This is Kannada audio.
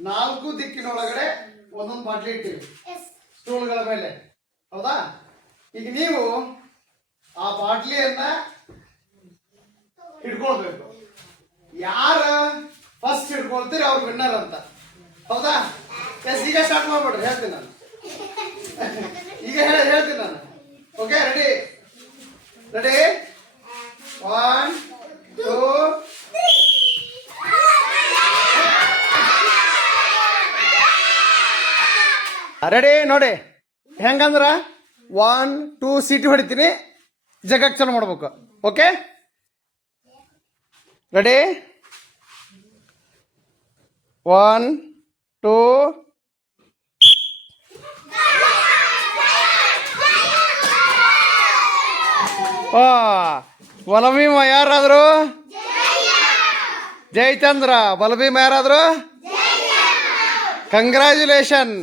ನಾಲ್ಕು ದಿಕ್ಕಿನೊಳಗಡೆ ಒಂದೊಂದು ಬಾಟ್ಲಿ ಇಟ್ಟಿವಿ ಸ್ಟೂಲ್ಗಳ ಮೇಲೆ. ಹೌದಾ? ಈಗ ನೀವು ಆ ಬಾಟ್ಲಿಯನ್ನ ಹಿಡ್ಕೊಳ್ಬೇಕು. ಯಾರ ಫಸ್ಟ್ ಹಿಡ್ಕೊಳ್ತೀರಿ ಅವ್ರು ವಿನ್ನರ್ ಅಂತ. ಹೌದಾ? ಎಸ್ ಈಗ ಸ್ಟಾರ್ಟ್ ಮಾಡ್ಬಿಡ್ರಿ ಹೇಳ್ತೀನಿ ನಾನು. ಈಗ ಹೇಳಿ ಹೇಳ್ತೀನಿ ನಾನು okay ready ready one two ready ನೋಡಿ. ಹೆಂಗಂದ್ರ? ಒನ್ ಟೂ ಸೀಟಿ ಹೊಡಿತೀನಿ. ಜಗಕ್ಕೆ ಚಲೋ ಮಾಡ್ಬೇಕು. ಓಕೆ ರೆಡಿ ಒನ್ ಟೂ ಓ ಬಲಭೀಮ ಯಾರಾದ್ರು? ಜಯಚಂದ್ರ. ಬಲಭೀಮ ಯಾರಾದ್ರು? ಕಂಗ್ರ್ಯಾಚುಲೇಷನ್